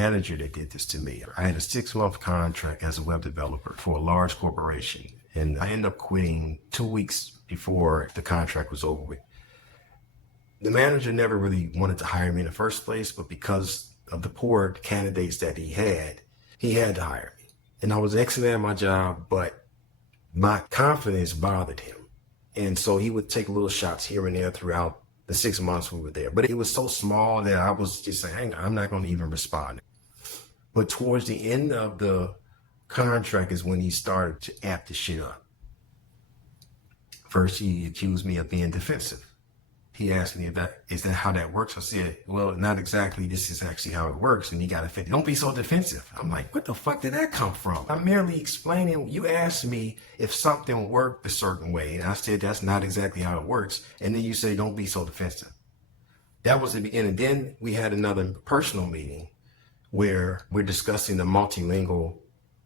manager that did this to me. I had a 6-month contract as a web developer for a large corporation, and I ended up quitting 2 weeks before the contract was over with. The manager never really wanted to hire me in the first place, but because of the poor candidates that he had to hire me. And I was excellent at my job, but my confidence bothered him. And so he would take little shots here and there throughout the 6 months we were there. But it was so small that I was just saying, I'm not going to even respond. But towards the end of the contract is when he started to amp the shit up. First, he accused me of being defensive. He asked me if is that how that works? I said, well, not exactly. This is actually how it works. And he got offended. Don't be so defensive. I'm like, what the fuck did that come from? I'm merely explaining. You asked me if something worked a certain way. And I said, that's not exactly how it works. And then you say, don't be so defensive. That was the beginning. Then we had another personal meeting where we're discussing the multilingual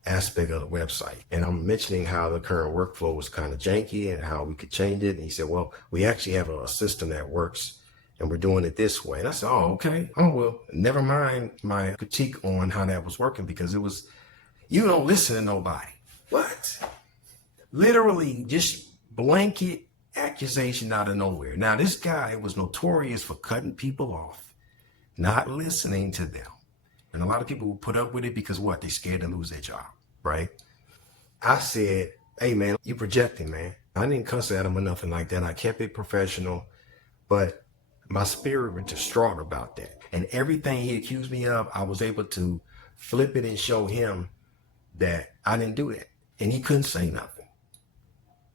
aspect of the website. And I'm mentioning how the current workflow was kind of janky and how we could change it. And he said, well, we actually have a system that works and we're doing it this way. And I said, oh, okay. Oh, well, never mind my critique on how that was working, because it was, you don't listen to nobody. What? Literally just blanket accusation out of nowhere. Now, this guy was notorious for cutting people off, not listening to them. And a lot of people will put up with it because what? They're scared to lose their job, right? I said, hey, man, you projecting, man. I didn't cuss at him or nothing like that. I kept it professional, but my spirit was distraught about that. And everything he accused me of, I was able to flip it and show him that I didn't do that. And he couldn't say nothing.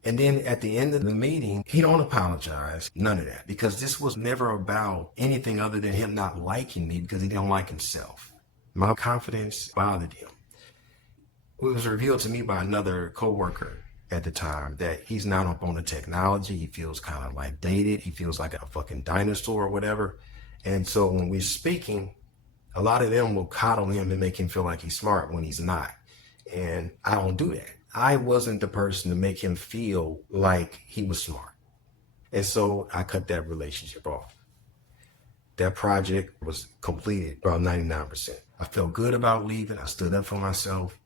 And then at the end of the meeting, he don't apologize, none of that, because this was never about anything other than him not liking me because he don't like himself. My confidence bothered him. It was revealed to me by another coworker at the time that he's not up on the technology. He feels kind of like dated. He feels like a fucking dinosaur or whatever. And so when we're speaking, a lot of them will coddle him and make him feel like he's smart when he's not. And I don't do that. I wasn't the person to make him feel like he was smart. And so I cut that relationship off. That project was completed about 99%. I felt good about leaving. I stood up for myself.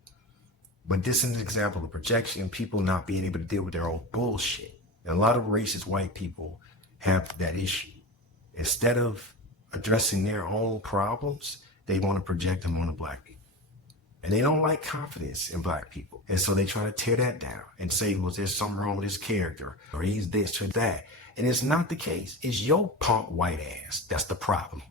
But this is an example of projection and people not being able to deal with their own bullshit. And a lot of racist white people have that issue. Instead of addressing their own problems, they want to project them on the black people. And they don't like confidence in black people. And so they try to tear that down and say, well, there's something wrong with his character, or he's this or that. And it's not the case. It's your punk white ass that's the problem.